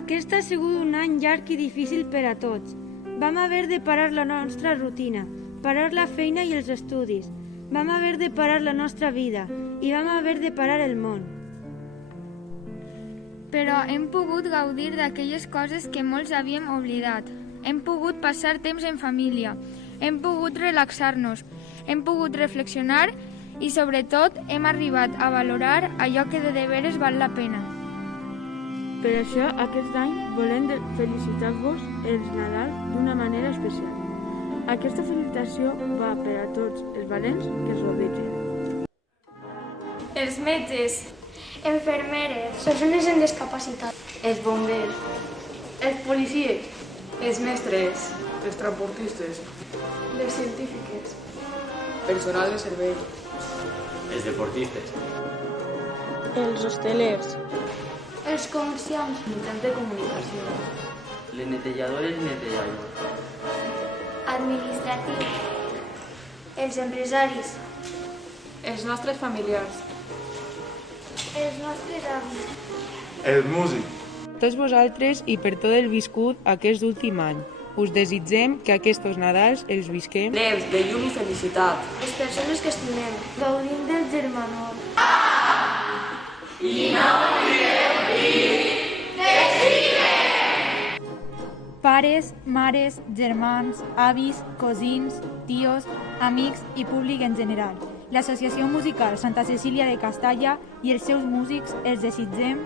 Aquest ha sigut un any llarg i difícil per a tots. Vam haver de parar la nostra rutina, parar la feina i els estudis. Vam haver de parar la nostra vida i vam haver de parar el món. Però hem pogut gaudir d'aquelles coses que molts havíem oblidat. Hem pogut passar temps en família, hem pogut relaxar-nos, hem pogut reflexionar i, sobretot, hem arribat a valorar allò que de veres val la pena. Per això, aquest any volem felicitar-vos els Nadal d'una manera especial. Aquesta felicitació va per a tots els valents que es rodegen. Els metges, Enfermeres, persones amb discapacitat, els bombers, els policies, els mestres, els transportistes, les científiques, personal de servei, els deportistes, els hostelers, els comerciants, mitjans de comunicació, les netejalladores i netejalladors, administratius, els empresaris, els nostres familiars, els nostres avis, el músic. Tots vosaltres i per tot el viscut aquest últim any. Us desitgem que aquests Nadals els visquem plens de llum i felicitat. les persones que estimem, Gaudim del germanor. I no oblideu dir que siguen! pares, mares, germans, avis, cosins, tios, amics i públic en general. L'Associació Musical Santa Cecília de Castalla i els seus músics els desitgem